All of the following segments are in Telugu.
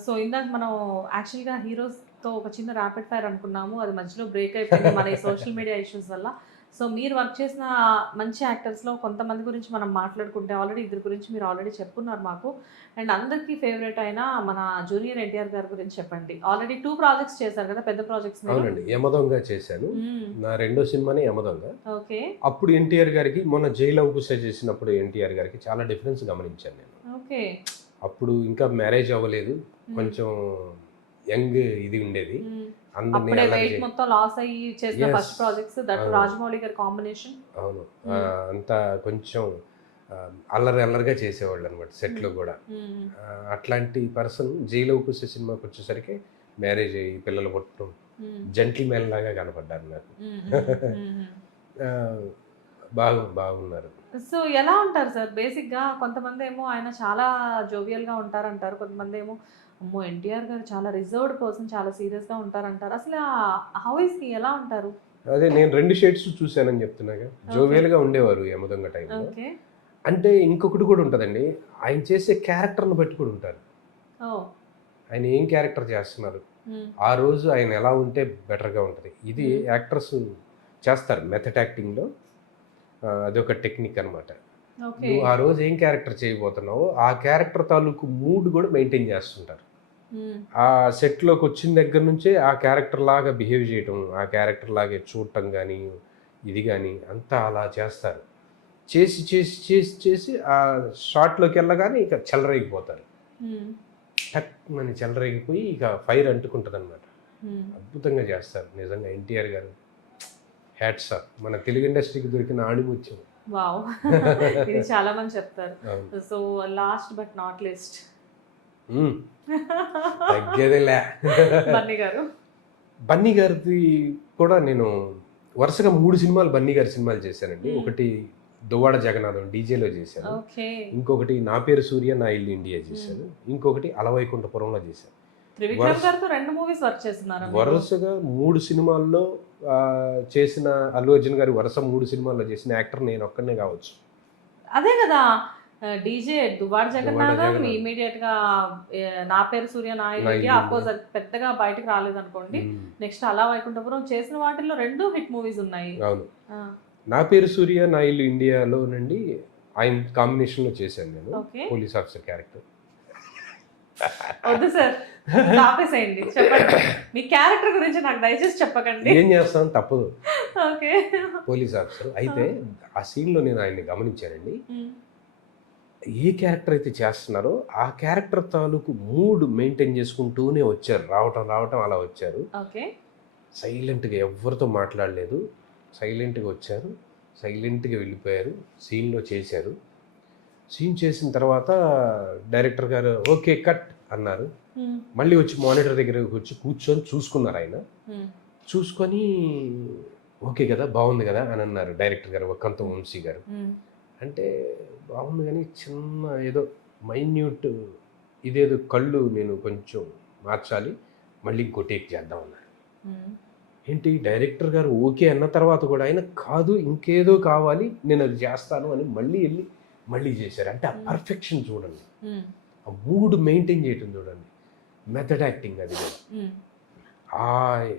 సో ఇందాక మనం యాక్చువల్‌గా హీరోస్‌తో ఒక చిన్న ర్యాపిడ్ ఫైర్ అనుకున్నాము. అది మధ్యలో బ్రేక్ అయిపోయింది మన ఈ సోషల్ మీడియా ఇష్యూస్ వల్ల. సో మీరు వర్క్ చేసిన మంచి యాక్టర్స్‌లో కొంతమంది గురించి మనం మాట్లాడుకుంటే ఆల్రెడీ ఇద్దరి గురించి మీరు ఆల్రెడీ చెప్పుకున్నారు మాకు. అండ్ అందరికీ ఫేవరెట్ అయిన మన జూనియర్ ఎన్టీఆర్ గారి గురించి చెప్పండి. ఆల్రెడీ 2 ప్రాజెక్ట్స్ చేశారు కదా! పెద్ద ప్రాజెక్ట్స్ మీరు. అవునండి. యమదొంగ చేశాను. హ్మ్. నా రెండో సినిమానే యమదొంగ. ఓకే. అప్పుడు ఎన్టీఆర్ గారికి మొన్న 'జై లవ కుశ' చేసినప్పుడు ఎన్టీఆర్ గారికి చాలా డిఫరెన్స్ గమనించాను నేను. ఓకే. అప్పుడు ఇంకా మ్యారేజ్ అవ్వలేదు. హ్మ్. కొంచెం యంగ్ ఇది ఉండేది. హ్మ్. అందరిని అప్పుడే అల్లరి వెయిట్ మొత్తం లాస్ అయ్యి చేసిన యెస్. ఫస్ట్ ప్రాజెక్ట్స్ దట్ అవును. రాజమౌళి గారి కాంబినేషన్. అవును. హ్మ్. అంతా కొంచెం అల్లరి అల్లరిగా చేసేవాళ్ళనమాట సెట్‌లో హ్మ్. గూడా. హ్మ్. అట్లాంటి పర్సన్ 'జై లవ కుశ' సినిమాకొచ్చేసరికి మ్యారేజ్ అయ్యి పిల్లలు పుట్టడం హ్మ్. జెంటిల్‌మెన్ లాగా కనపడ్డారు నాకు. హ్మ్. హ్మ్. హ్మ్. ఆహ్, బాగున్నారు. సో ఎలా ఉంటారు సార్? బేసిక్‌గా కొంతమందేమో ఆయన చాలా జోవియల్‌గా ఉంటారంటారు. కొంతమందేమో అమ్మో! ఎన్టీఆర్ గారు చాలా రిజర్వ్డ్ పర్సన్, చాలా సీరియస్‌గా ఉంటారంటారు. అసలు హౌ ఈస్ హి? ఎలా ఉంటారు? అదే నేను 2 షేడ్స్ చూసానని చెప్తున్నాగా. ఓకే. జోవియల్‌గా ఉండేవారు 'యమదొంగ' టైంలో. ఓకే. అంటే ఇంకొకటి కూడా ఉంటదండి. ఆయన చేసే క్యారెక్టర్‌ని బట్టి కూడా ఉంటారు. ఓహ్! ఆయన ఏం క్యారెక్టర్ చేస్తున్నారు? హ్మ్. ఆ రోజు ఆయన ఎలా ఉంటే బెటర్‌గా ఉంటది. ఇది హ్మ్. యాక్టర్స్ చేస్తారు మెథడ్ యాక్టింగ్‌లో. అదొక టెక్నిక్ అనమాట. ఓకే. నువ్వు ఆ రోజు ఏం క్యారెక్టర్ చేయబోతున్నావో, ఆ క్యారెక్టర్ తాలూకు మూడ్ కూడా మెయింటైన్ చేస్తుంటారు. హ్మ్. ఆ సెట్‌లోకొచ్చిన దగ్గర నుంచే ఆ క్యారెక్టర్ లాగా బిహేవ్ చేయటం, ఆ క్యారెక్టర్ లాగే చూడటం గానీ, ఇది గానీ అంతా అలా చేస్తారు. చేసి ఆ షాట్‌లోకెళ్ళగానే ఇక చెలరేగిపోతారు. హ్మ్. టక్‌మని చెలరేగిపోయి ఇక ఫైర్ అంటుకుంటదనమాట. హ్మ్. అద్భుతంగా చేస్తారు నిజంగా ఎన్టీఆర్ గారు. Hats off. మన తెలుగు ఇండస్ట్రీకి దొరికిన ఆణిముత్యం. వావ్! ఇది చాలా మంది చెప్తారు. అవును. So last but not least హ్మ్. తగ్గేదేలే. బన్నీ గారు. బన్నీ గారిది కూడా నేను వరుసగా 3 సినిమాలు బన్నీ గారి సినిమాలు చేశానండి. హ్మ్. ఒకటి 'దువ్వాడ జగన్నాథం' డీజేలో చేశాను. ఓకే. ఇంకొకటి 'నా పేరు సూర్య నా ఇల్లు ఇండియా' హ్మ్. చేశాను. ఇంకొకటి 'అలవైకుంఠపురంలో' చేశాను. త్రివిక్రమ్ వరుస గారితో 2 మూవీస్ వర్క్ చేస్తున్నారా మీరు? వరుసగా 3 సినిమాల్లో చేసిన అల్లు అర్జున్ గారి వరుస 3 సినిమాల్లో చేసిన యాక్టర్ నేనొక్కడినే కావచ్చు. అదే గదా! డీజే 'దువ్వాడ 'దువ్వాడ జగన్నాథం' జగన్నాథం' ఇమ్మీడియేట్‌గా 'నా పేరు సూర్య నా నా ఇల్లు ఇండియా' ఇల్లు ఆఫ్‌కోర్స్ ఇండియా. అది పెద్దగా బయటకి రాలేదనుకోండి. హ్మ్. నెక్స్ట్ 'అల వైకుంఠపురం' చేసిన వాటిల్లో 2 హిట్ మూవీస్ ఉన్నాయి. అవును. ఆ! 'నా పేరు సూర్య నా ఇల్లు ఇండియాలోనండి' ఆయన కాంబినేషన్‌లో చేశాను నేను. ఓకే. Police officer character. వద్దు సార్. ఇంక ఆపేసేయండి. చెప్పండి. మీ క్యారెక్టర్ గురించి నాకు దయచేసి చెప్పకండి. ఏం చేస్తాం తప్పదు. ఓకే. Police officer. ఆ! అయితే ఆ సీన్‌లో నేను ఆయన్ని గమనించానండి. హ్మ్. ఏ క్యారెక్టర్ అయితే చేస్తున్నారో ఆ క్యారెక్టర్ తాలూకు మూడ్ మెయింటైన్ చేసుకుంటూనే వచ్చారు. రావటం అలా వచ్చారు. ఓకే. సైలెంట్‌గా ఎవ్వరితో మాట్లాడలేదు. సైలెంట్‌గా వచ్చారు. సైలెంట్‌గా వెళ్ళిపోయారు. సీన్‌లో చేశారు. సీన్ చేసిన తర్వాత డైరెక్టర్ గారు ఓకే. కట్ అన్నారు. హ్మ్. మళ్ళీ వచ్చి మానిటర్ దగ్గరకి వచ్చి కూర్చొని చూసుకున్నారాయన. హ్మ్. చూసుకొని ఓకే గదా! బావుంది గదా! అని అన్నారు డైరెక్టర్ గారు వక్కంతం హ్మ్. వంశీ గారు. హ్మ్. అంటే బావుంది గానీ చిన్న ఏదో మైన్యూట్ ఇదేదో కళ్ళు నేను కొంచెం మార్చాలి. మళ్ళీ ఇంకో టేక్ చేద్దాం అన్నారు. హ్మ్. ఏంటి డైరెక్టర్ గారు ఓకే అన్న తర్వాత గూడా ఆయన కాదు ఇంకేదో కావాలి నేనది జేస్తాను అని మళ్ళీ ఎళ్లి మళ్ళీ జేశారు. అంటే ఆ హ్మ్. పర్ఫెక్షన్ చూడండి. హ్మ్. ఆ మూడ్ మెయింటైన్ చేయటం చూడండి. మెథడ్ యాక్టింగ్ అది గూడా. హ్మ్.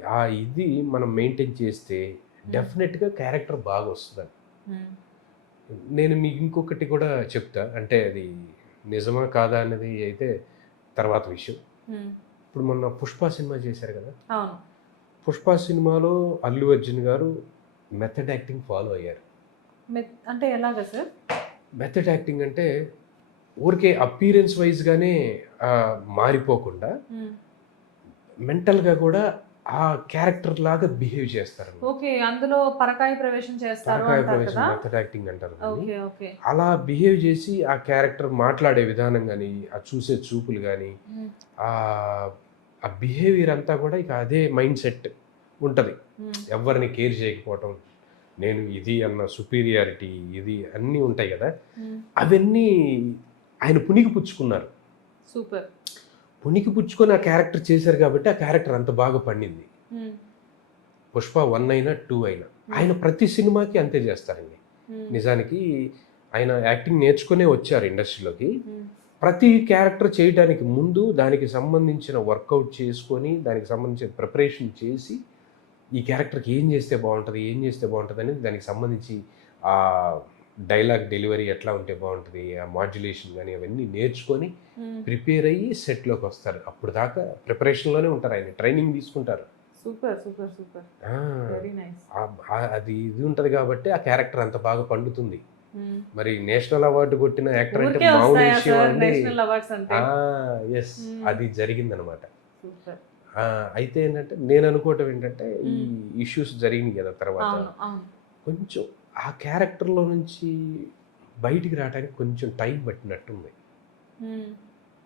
ఆ ఇది మనం మెయింటైన్ చేస్తే హ్మ్. డెఫినెట్‌గా క్యారెక్టర్ బాగొస్తదండి. హ్మ్. నేను మీకు ఇంకొకటి కూడా చెప్తా. అంటే అది నిజమా? కాదా? అన్నది అయితే తర్వాత విషయం. హ్మ్. ఇప్పుడు మొన్న 'పుష్ప' సినిమా చేశారు కదా! అవును. 'పుష్ప' సినిమాలో అల్లు అర్జున్ గారు మెథడ్ యాక్టింగ్ ఫాలో అయ్యారు. అంటే ఎలాగా సార్? మెథడ్ యాక్టింగ్ అంటే ఊరికే అపియరెన్స్ వైస్‌గానే మారిపోకుండా హ్మ్. మెంటల్‌గా కూడా ఆ క్యారెక్టర్ లాగా బిహేవ్ చేస్తారనమాట. ఓకే. అందులో పరకాయ ప్రవేశం చేస్తారు పరకాయ అంటారు ప్రవేశం కదా! మెథడ్ యాక్టింగ్ అంటారు దాన్ని. ఓకే. ఓకే. అలా బిహేవ్ చేసి ఆ క్యారెక్టర్ మాట్లాడే విధానం గాని, ఆ చూసే చూపులు గాని, హ్మ్. ఆహ్, ఆ బిహేవియర్ అంతా కూడా ఇక అదే మైండ్ సెట్ ఉంటది. హ్మ్. ఎవ్వరిని కేర్ చేయకపోవటం, నేను ఇది అన్న సుపీరియారిటీ ఇది అన్నీ ఉంటాయి కదా! హ్మ్. అవన్నీ ఆయన పుణికిపుచ్చుకున్నారు. సూపర్. పుణికిపుచ్చుకొని ఆ క్యారెక్టర్ చేశారు కాబట్టి ఆ క్యారెక్టర్ అంత బాగా పండింది. హ్మ్. 'పుష్ప 1' అయినా, 2 అయినా. హ్మ్. ఆయన ప్రతి సినిమాకి అంతే చేస్తారండి. హ్మ్. నిజానికి ఆయన యాక్టింగ్ నేర్చుకునే వచ్చారు ఇండస్ట్రీలోకి. హ్మ్. ప్రతి క్యారెక్టర్ చేయడానికి ముందు దానికి సంబంధించిన వర్కౌట్ చేసుకొని దానికి సంబంధించిన ప్రిపరేషన్ చేసి ఈ క్యారెక్టర్కి ఏం చేస్తే బాగుంటుంది అనేది దానికి సంబంధించి ఆ డైలాగ్ డెలివరీ ఎట్లా ఉంటే బాగుంటుంది, ఆ మాడ్యులేషన్ కానీ అవన్నీ నేర్చుకొని ప్రిపేర్ అయ్యి సెట్లోకి వస్తారు. అప్పుడు దాకా ప్రిపరేషన్లోనే ఉంటారు, ఆయన ట్రైనింగ్ తీసుకుంటారు. Super super super, very nice. అది ఇది ఉంటుంది కాబట్టి ఆ క్యారెక్టర్ అంత బాగా పండుతుంది. మరి నేషనల్ అవార్డు కొట్టిన యాక్టర్ అంటే మామూలు విషయం అండి. ఎస్, అది జరిగిందనమాట. అయితే ఏంటంటే నేను అనుకోవటం ఏంటంటే ఈ ఇష్యూస్ జరిగినాయి కదా తర్వాత కొంచెం ఆ క్యారెక్టర్లో నుంచి బయటికి రావడానికి కొంచెం టైం పట్టినట్టుంది.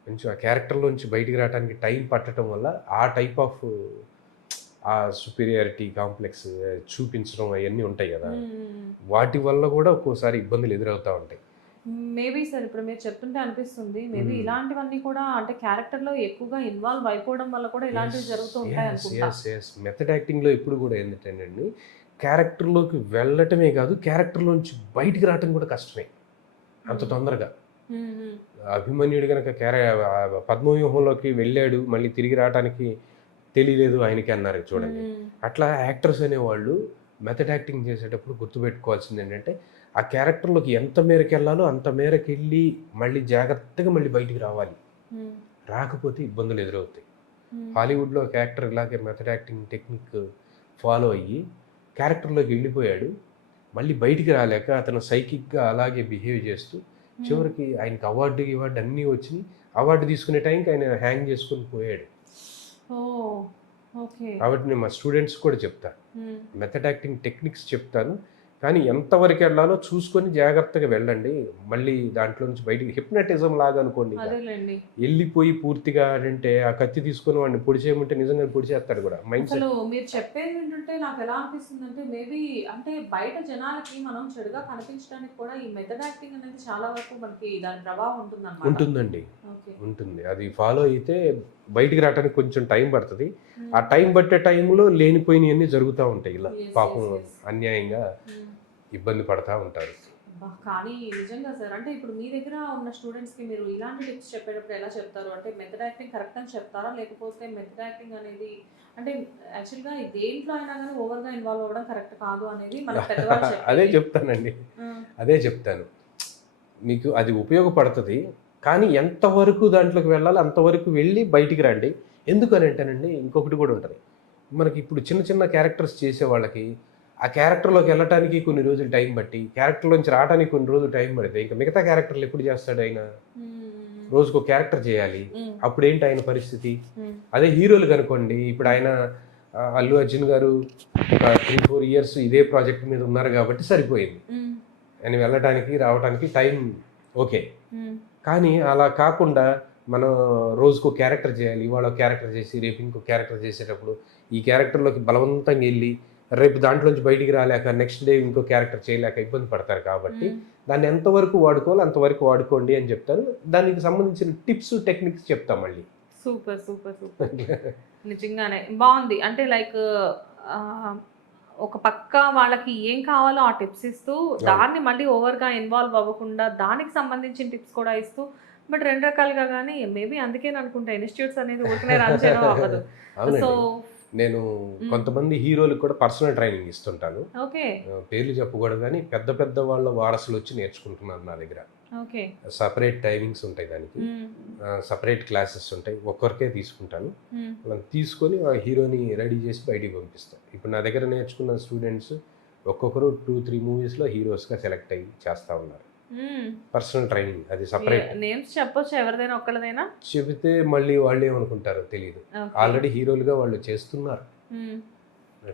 కొంచెం ఆ క్యారెక్టర్లో నుంచి బయటికి రావడానికి టైం పట్టడం వల్ల ఆ టైప్ ఆఫ్ ఆ సుపీరియారిటీ కాంప్లెక్స్ చూపించడం అవన్నీ ఉంటాయి కదా, వాటి వల్ల కూడా ఒక్కోసారి ఇబ్బందులు ఎదురవుతూ ఉంటాయి. మేబీ సార్ ఇప్పుడు మీరు చెప్తుంటే అనిపిస్తుంది మేబీ ఇలాంటివన్నీ కూడా అంటే క్యారెక్టర్లో ఎక్కువగా ఇన్వాల్వ్ అయిపోవడం వల్ల కూడా ఇలాంటివి జరుగుతూ ఉంటాయి అనుకుంటా. మెథడ్ యాక్టింగ్లో ఎప్పుడు కూడా ఏంటంటే క్యారెక్టర్లోకి వెళ్ళటమే కాదు, క్యారెక్టర్లోంచి బయటికి రావటం కూడా కష్టమే అంత తొందరగా. అభిమన్యుడు కనుక పద్మవ్యూహంలోకి వెళ్ళాడు, మళ్ళీ తిరిగి రావడానికి తెలియలేదు ఆయనకి అన్నారు చూడండి. అట్లా యాక్టర్స్ అనేవాళ్ళు మెథడ్ యాక్టింగ్ చేసేటప్పుడు గుర్తుపెట్టుకోవాల్సింది ఏంటంటే ఆ క్యారెక్టర్లోకి ఎంత మేరకు వెళ్ళాలో అంత మేరకు వెళ్ళి మళ్ళీ జాగ్రత్తగా మళ్ళీ బయటికి రావాలి, రాకపోతే ఇబ్బందులు ఎదురవుతాయి. హాలీవుడ్లో ఒక యాక్టర్ ఇలాగే మెథడ్ యాక్టింగ్ టెక్నిక్ ఫాలో అయ్యి క్యారెక్టర్లోకి వెళ్ళిపోయాడు, మళ్ళీ బయటికి రాలేక అతను సైకిక్గా అలాగే బిహేవ్ చేస్తూ చివరికి ఆయనకి అవార్డు అన్నీ వచ్చినాయి. అవార్డు తీసుకునే టైంకి ఆయన హ్యాంగ్ చేసుకొని పోయాడు. కాబట్టి నేను మా స్టూడెంట్స్ కూడా చెప్తాను, మెథడ్ యాక్టింగ్ టెక్నిక్స్ చెప్తాను, కానీ ఎంతవరకు వెళ్ళాలో చూసుకొని జాగ్రత్తగా వెళ్ళండి. మళ్ళీ దాంట్లో నుంచి బయటికి హిప్నటిజం లాగా అనుకోండి, వెళ్ళిపోయి పూర్తిగా అంటే ఆ కత్తి తీసుకొని వాడిని పొడి చేయమంటే నిజంగా పొడిచేస్తాడు కూడా. మైండ్ సెట్ మీరు చెప్పేది ఏంటంటే నాకు ఎలా అనిపిస్తుంది అంటే మేబీ అంటే బయట జనాలకి మనం చెడుగా కనిపించడానికి కూడా ఈ మెథడ్ యాక్టింగ్ అనేది చాలా వరకు మనకి దాని ప్రభావం ఉంటుందండి. ఉంటుంది, అది ఫాలో అయితే బయటికి రావడానికి కొంచెం టైం పడుతుంది. ఆ టైం పట్టే టైంలో లేనిపోయినవన్నీ జరుగుతూ ఉంటాయి, ఇలా పాపం అన్యాయంగా ఇబ్బంది పడతా ఉంటారు. కానీ నిజంగా సార్ అంటే ఇప్పుడు మీ దగ్గర ఉన్న స్టూడెంట్స్కి మీరు ఇలాంటి టిప్స్ చెప్పేటప్పుడు ఎలా చెప్తారు? అంటే మెథడ్ యాక్టింగ్ కరెక్ట్ అని చెప్తారా, లేకపోతే మెథడ్ యాక్టింగ్ అనేది అంటే యాక్చువల్గా దేంట్లో అయినా కానీ ఓవర్గా ఇన్వాల్వ్ అవ్వడం కరెక్ట్ కాదు అనేది మన పెద్దవాళ్ళు అదే చెప్తానండి, అదే చెప్తాను. మీకు అది ఉపయోగపడుతుంది, కానీ ఎంతవరకు దాంట్లోకి వెళ్ళాలి అంతవరకు వెళ్ళి బయటికి రండి. ఎందుకని అంటేనండి ఇంకొకటి కూడా ఉంటుంది, మనకి ఇప్పుడు చిన్న చిన్న క్యారెక్టర్స్ చేసే వాళ్ళకి ఆ క్యారెక్టర్లోకి వెళ్ళటానికి కొన్ని రోజులు టైం బట్టి, క్యారెక్టర్లోంచి రావడానికి కొన్ని రోజులు టైం పడితే ఇంకా మిగతా క్యారెక్టర్లు ఎప్పుడు చేస్తాడు ఆయన? రోజుకో క్యారెక్టర్ చేయాలి, అప్పుడేంటి ఆయన పరిస్థితి? అదే హీరోలు కనుకోండి, ఇప్పుడు ఆయన అల్లు అర్జున్ గారు ఒక 3-4 years ఇదే ప్రాజెక్ట్ మీద ఉన్నారు కాబట్టి సరిపోయింది, ఆయన వెళ్ళటానికి రావడానికి టైం ఓకే. కానీ అలా కాకుండా మనం రోజుకో క్యారెక్టర్ చేయాలి, ఇవాళ క్యారెక్టర్ చేసి రేపు ఇంకో క్యారెక్టర్ చేసేటప్పుడు ఈ క్యారెక్టర్లోకి బలవంతంగా వెళ్ళి రేపు దాంట్లోంచి బయటికి రాలేక నెక్స్ట్ డే ఇంకో క్యారెక్టర్ చేయలేక ఇబ్బంది పడతారు. కాబట్టి దాన్ని ఎంతవరకు వాడుకోవాలో అంతవరకు వాడుకోండి అని చెప్తారు. దానికి సంబంధించిన టిప్స్ టెక్నిక్స్ చెప్తాం మళ్ళీ. సూపర్ సూపర్ సూపర్, నిజంగానే బాగుంది. అంటే లైక్ ఒక పక్క వాళ్ళకి ఏం కావాలో ఆ టిప్స్ ఇస్తూ దాన్ని మళ్ళీ ఓవర్గా ఇన్వాల్వ్ అవ్వకుండా దానికి సంబంధించిన టిప్స్ కూడా ఇస్తూ, బట్ రెండు రకాలుగా. కానీ మేబీ అందుకే అనుకుంటా ఇన్స్టిట్యూట్స్ అనేది ఊరికనే రన్ చేయడం అవ్వదు. సో నేను కొంతమంది హీరోలకు కూడా పర్సనల్ ట్రైనింగ్ ఇస్తుంటాను. పేర్లు చెప్పకూడదు కానీ పెద్ద పెద్ద వాళ్ళ వారసులు వచ్చి నేర్చుకుంటున్నారు నా దగ్గర. సపరేట్ టైమింగ్స్ ఉంటాయి, దానికి సపరేట్ క్లాసెస్ ఉంటాయి, ఒక్కరికే తీసుకుంటాను. వాళ్ళని తీసుకొని ఆ హీరోని రెడీ చేసి బయటికి పంపిస్తాను. ఇప్పుడు నా దగ్గర నేర్చుకున్న స్టూడెంట్స్ ఒక్కొక్కరు 2-3 మూవీస్లో హీరోస్గా సెలెక్ట్ అయ్యి చేస్తూ ఉన్నారు. పర్సనల్ ట్రైనింగ్, అది సపరేట్. నేమ్స్ చెప్పొచ్చు, ఎవరిదైనా ఒక్కళ్ళదైనా చెబితే మళ్ళీ వాళ్ళు ఏమనుకుంటారో తెలియదు. ఆల్రెడీ హీరోలుగా వాళ్ళు చేస్తున్నారు.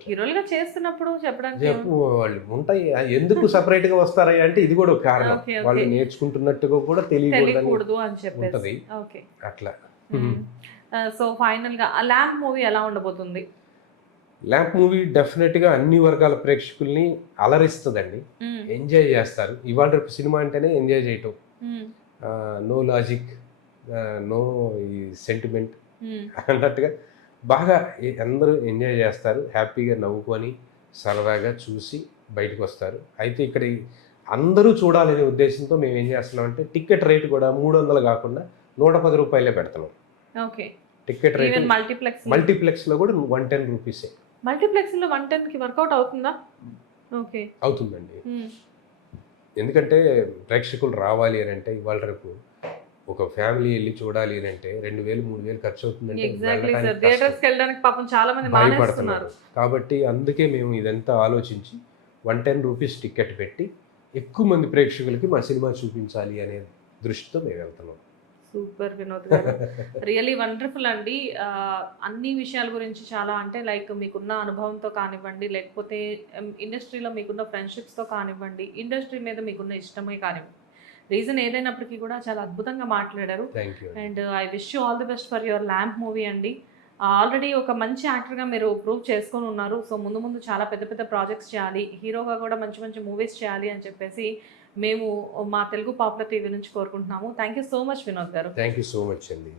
హీరోలుగా చేస్తున్నప్పుడు చెప్పడానికి వాళ్ళు ఉంటాయి, ఎందుకు సపరేట్ గా వస్తారా అంటే ఇది కూడా ఒక కారణం. వాళ్ళు నేర్చుకుంటున్నట్టుగా కూడా తెలియకూడదు అని చెప్పి అట్లా. సో ఫైనల్ గా ల్యాంప్ మూవీ ఎలా ఉండబోతుంది? ల్యాంప్ మూవీ డెఫినెట్గా అన్ని వర్గాల ప్రేక్షకుల్ని అలరిస్తుందండి, ఎంజాయ్ చేస్తారు. ఇవాళ రేపు సినిమా అంటేనే ఎంజాయ్ చేయటం, నో లాజిక్, నో ఈ సెంటిమెంట్ అన్నట్టుగా బాగా అందరూ ఎంజాయ్ చేస్తారు, హ్యాపీగా నవ్వుకొని సరదాగా చూసి బయటకు వస్తారు. అయితే ఇక్కడ అందరూ చూడాలనే ఉద్దేశంతో మేము ఏం చేస్తున్నాం అంటే టికెట్ రేట్ కూడా 300 కాకుండా 110 రూపాయలే పెడుతున్నాం. ఓకే. టికెట్ రేట్ ఈవెన్ మల్టీప్లెక్స్లో కూడా 110 రూపీసే. మల్టీప్లెక్స్లో 110కి వర్కౌట్ అవుతుందా? ఓకే. అవుతుందండి. ఎందుకంటే ప్రేక్షకులు రావాలి అని అంటే ఇవాళ రేపు ఒక ఫ్యామిలీ వెళ్ళి చూడాలి అని అంటే 2000-3000 ఖర్చు అవుతుందంటే ఎగ్జాక్ట్లీ సార్. వెళ్ళడానికి థియేటర్స్కి వెళ్ళడానికి పాపం చాలా మంది మానేస్తున్నారు. కాబట్టి అందుకే మేము ఇదంతా ఆలోచించి 110 రూపీస్ టికెట్ పెట్టి ఎక్కువ మంది ప్రేక్షకులకి మా సినిమా చూపించాలి అనే దృష్టితో మేము వెళ్తున్నాం. సూపర్ వినోద్ గారు, రియలీ వండర్ఫుల్ అండి. అన్ని విషయాల గురించి చాలా అంటే లైక్ మీకున్న అనుభవంతో కానివ్వండి, లేకపోతే ఇండస్ట్రీలో మీకున్న ఫ్రెండ్షిప్స్తో కానివ్వండి, ఇండస్ట్రీ మీద మీకున్న ఇష్టమే కానివ్వండి, రీజన్ ఏదైనప్పటికీ కూడా చాలా అద్భుతంగా మాట్లాడారు. And I wish you all the best for your lamp movie అండి. ఆల్రెడీ ఒక మంచి యాక్టర్గా మీరు ప్రూవ్ చేసుకొని ఉన్నారు. సో ముందు ముందు చాలా పెద్ద పెద్ద ప్రాజెక్ట్స్ చేయాలి, హీరోగా కూడా మంచి మంచి మూవీస్ చేయాలి అని చెప్పేసి మేము మా తెలుగు పాపులర్ టీవీ నుంచి కోరుకుంటున్నాము. Thank you so much Vinod గారు. థ్యాంక్ యూ సో మచ్ అండి.